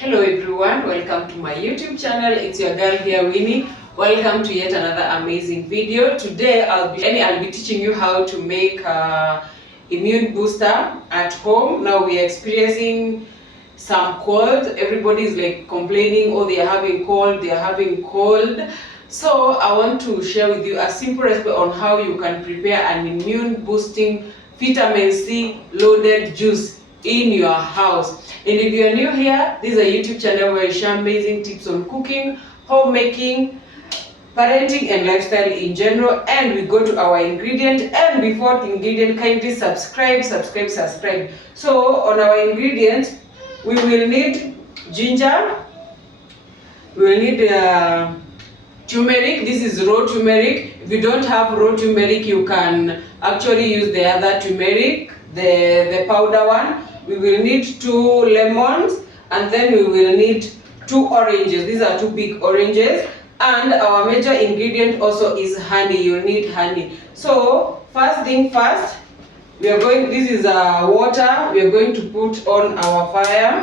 Hello everyone, welcome to my YouTube channel. It's your girl here, Winnie. Welcome to yet another amazing video. Today I'll be teaching you how to make immune booster at home. Now we are experiencing some cold. Everybody is like complaining, oh, they are having cold. So I want to share with you a simple recipe on how you can prepare an immune boosting vitamin C loaded juice in your house. And if you're new here, this is a YouTube channel where I share amazing tips on cooking, homemaking, parenting and lifestyle in general. And we go to our ingredient, and before the ingredient, kindly subscribe. So on our ingredients, we will need ginger, we will need turmeric. This is raw turmeric. If you don't have raw turmeric, you can actually use the other turmeric, the powder one. We will need 2 lemons, and then we will need 2 oranges. These are 2 big oranges. And our major ingredient also is honey. You need honey. So first thing first, this is water. We are going to put on our fire.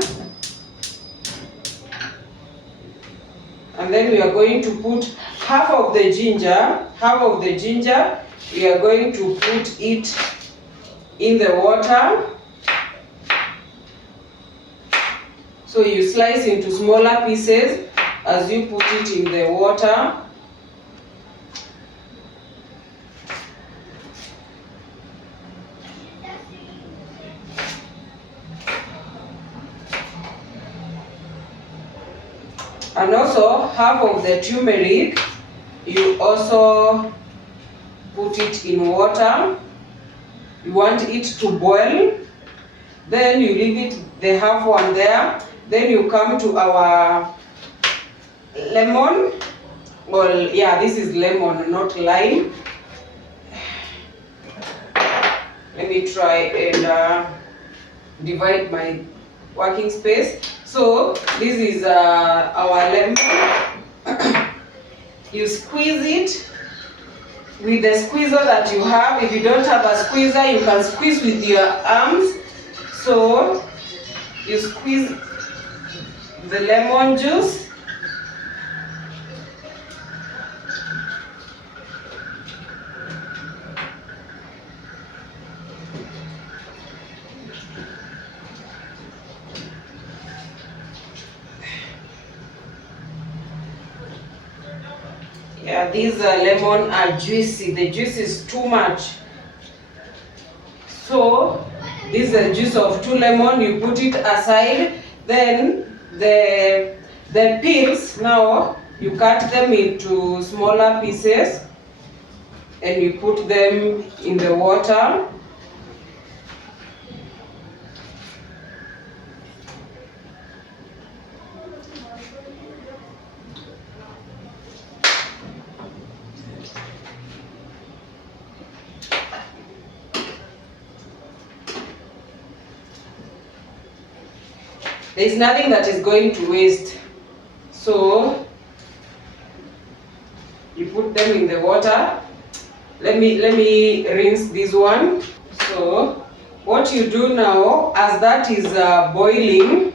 And then we are going to put half of the ginger. We are going to put it in the water. So you slice into smaller pieces as you put it in the water. And also half of the turmeric, you also put it in water. You want it to boil. Then you leave it, the half one there. Then you come to our lemon. Well, yeah, this is lemon, not lime. Let me try and divide my working space. So this is our lemon. You squeeze it with the squeezer that you have. If you don't have a squeezer, you can squeeze with your arms. So you squeeze the lemon juice. Yeah, these lemon are juicy. The juice is too much. So this is the juice of 2 lemon. You put it aside. Then the peels, now you cut them into smaller pieces and you put them in the water. There is nothing that is going to waste. So you put them in the water. Let me rinse this one. So what you do now, as that is boiling,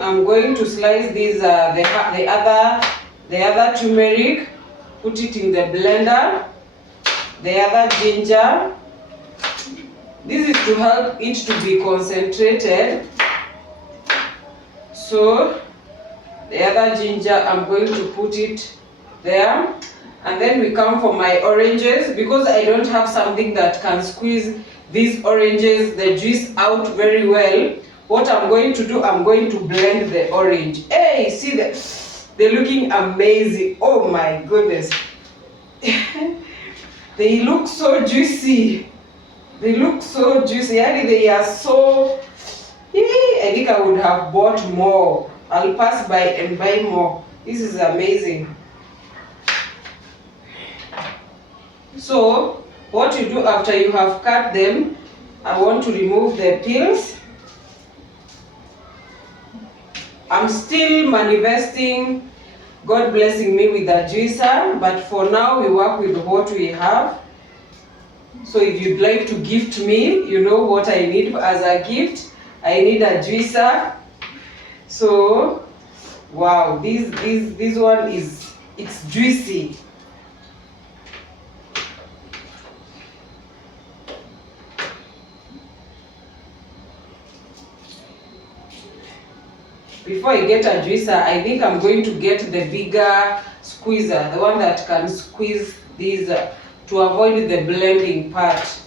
I'm going to slice these the other turmeric, put it in the blender, the other ginger. This is to help it to be concentrated. So the other ginger, I'm going to put it there. And then we come for my oranges. Because I don't have something that can squeeze these oranges, the juice out very well, what I'm going to do, I'm going to blend the orange. Hey, see that? They're looking amazing. Oh my goodness. They look so juicy. They look so juicy. And they are so... I think I would have bought more. I'll pass by and buy more. This is amazing. So what you do after you have cut them, I want to remove the peels. I'm still manifesting God blessing me with a juicer, but for now we work with what we have. So if you'd like to gift me, you know what I need as a gift. I need a juicer. So wow, this one it's juicy. Before I get a juicer, I think I'm going to get the bigger squeezer, the one that can squeeze these to avoid the blending part.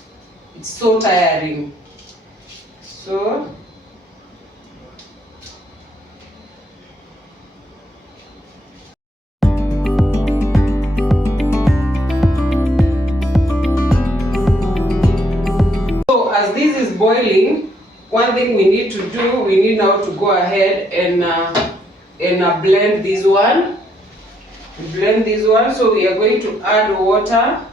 It's so tiring. So as this is boiling, one thing we need to do, we need now to go ahead and blend this one. Blend this one. So we are going to add water.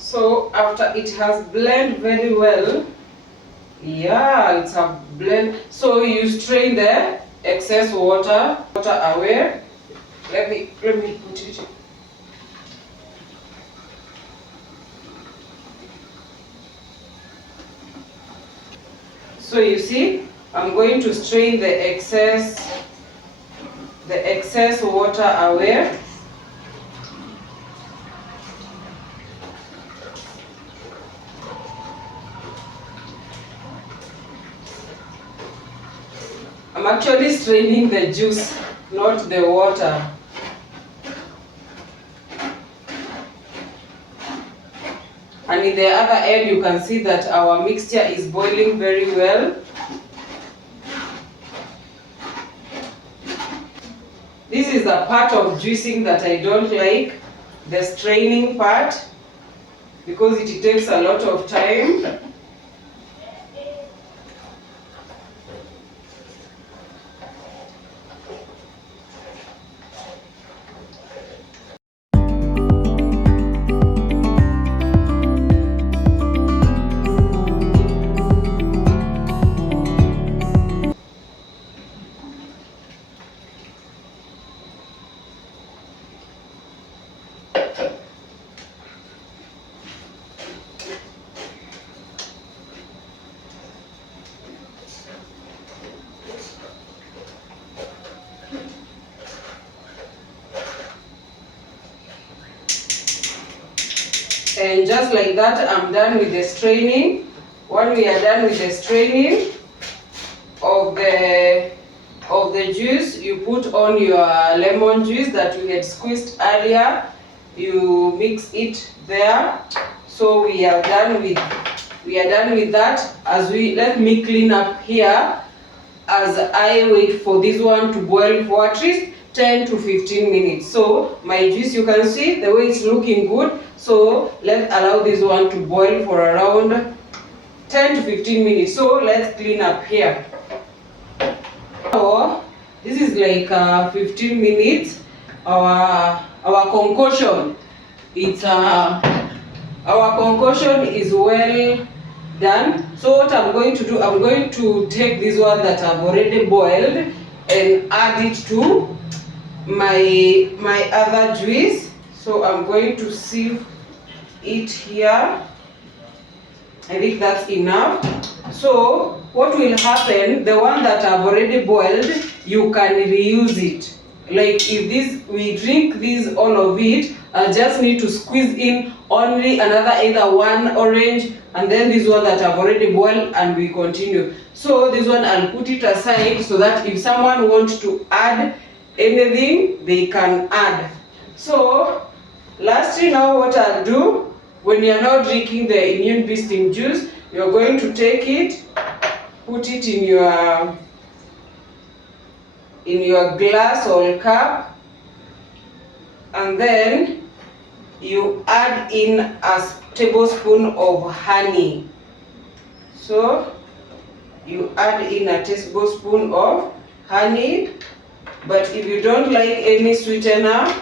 So after it has blended very well, yeah, it's a blend. So you strain the excess water away. Let me put it. So you see, I'm going to strain the excess water away. I'm actually straining the juice, not the water. And in the other end, you can see that our mixture is boiling very well. This is the part of juicing that I don't like, the straining part, because it takes a lot of time. And just like that, I'm done with the straining. When we are done with the straining of the juice, you put on your lemon juice that we had squeezed earlier. You mix it there. So we are done with that. Let me clean up here as I wait for this one to boil for at least 10 to 15 minutes. So my juice, you can see the way it's looking good. So let's allow this one to boil for around 10 to 15 minutes. So let's clean up here. So this is like 15 minutes. Our concoction, our concoction is well done. So what I'm going to do, I'm going to take this one that I've already boiled and add it to my other juice. So I'm going to sieve it here. I think that's enough. So what will happen, the one that I've already boiled, you can reuse it. Like if we drink this, all of it, I just need to squeeze in only another either one orange and then this one that I've already boiled, and we continue. So this one I'll put it aside so that if someone wants to add anything, they can add. So lastly, now what I'll do, when you're now drinking the immune boosting juice, you're going to take it, put it in your glass or cup, and then you add in a tablespoon of honey. So you add in a tablespoon of honey, But if you don't like any sweetener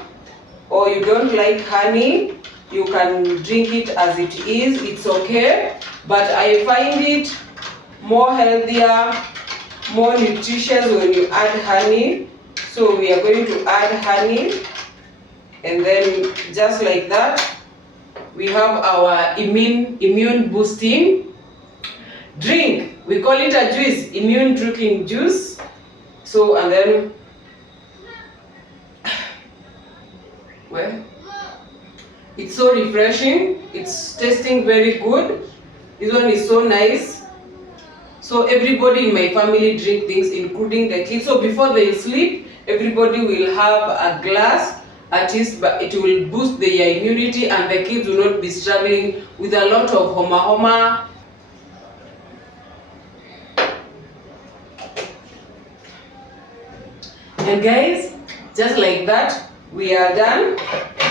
or you don't like honey, you can drink it as it is, it's okay. But I find it more healthier, more nutritious when you add honey. So we are going to add honey, and then just like that, we have our immune boosting drink. We call it a juice, immune drinking juice. So, and then, well, it's so refreshing, it's tasting very good. This one is so nice. So everybody in my family drink things, including the kids. So before they sleep, everybody will have a glass at least, but it will boost their immunity and the kids will not be struggling with a lot of homa. And guys, just like that, we are done.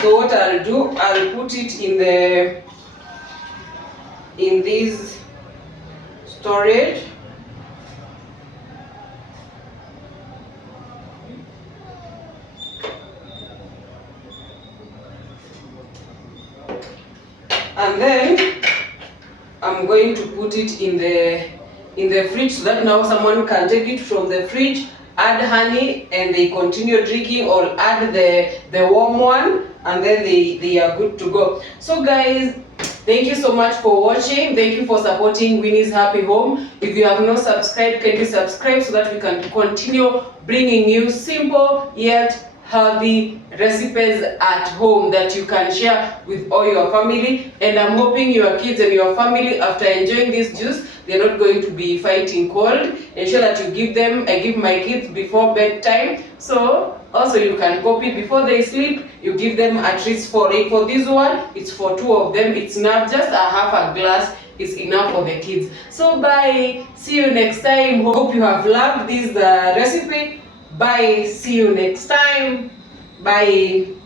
So what I'll do, I'll put it in this storage. And then I'm going to put it in the fridge so that now someone can take it from the fridge, add honey, and they continue drinking, or add the warm one, and then they are good to go. So guys, thank you so much for watching. Thank you for supporting Winnie's Happy Home. If you have not subscribed, can you subscribe so that we can continue bringing you simple yet healthy recipes at home that you can share with all your family. And I'm hoping your kids and your family, after enjoying this juice, they're not going to be fighting cold. Ensure that you give them, I give my kids before bedtime. So also you can copy before they sleep. You give them at least for this one, it's for 2 of them. It's not just a half a glass. It's enough for the kids. So bye. See you next time. Hope you have loved this recipe. Bye. See you next time. Bye.